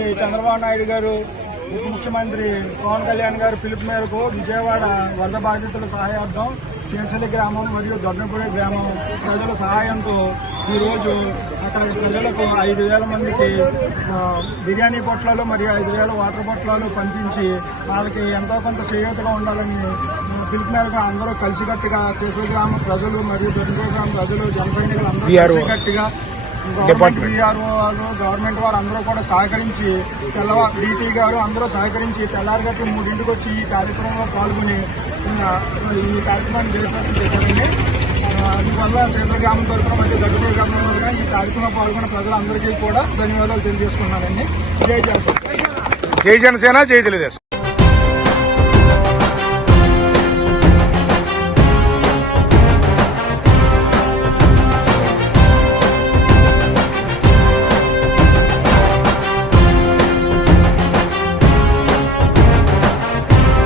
శ్రీ చంద్రబాబు నాయుడు గారు, ఉప ముఖ్యమంత్రి పవన్ కళ్యాణ్ గారు పిలుపు మేరకు విజయవాడ వరద బాధితుల సహాయార్థం శేషలి గ్రామం మరియు దొడ్డపూడి గ్రామం ప్రజల సహాయంతో ఈరోజు అక్కడ ప్రజలకు 5,000 మందికి బిర్యానీ పొట్లాలు మరియు 5,000 వాటర్ పొట్లాలు పంపించి వాళ్ళకి ఎంతో కొంత చేయూతగా ఉండాలని పిలుపు మేరకు అందరూ కలిసికట్టుగా చేసే గ్రామ ప్రజలు మరియు దొడ్డపూడి గ్రామ ప్రజలు జన సైనికులు అందరూ కలిసికట్టుగా గవర్నమెంట్ వారు అందరూ కూడా సహకరించి డీటీ గారు అందరూ సహకరించి తెల్లారిగట్టి 3ంటికి వచ్చి ఈ కార్యక్రమంలో పాల్గొని ఈ కార్యక్రమాన్ని జయప్రదం చేశారండి. అందువల్ల శేషల గ్రామం తరఫున మరియు దొడ్డపూడి గ్రామం తరఫున ఈ కార్యక్రమంలో పాల్గొన్న ప్రజలందరికీ కూడా ధన్యవాదాలు తెలియజేసుకున్నానండి. జై జనసేన. జై జనసేన, జై తెలుగుదేశం.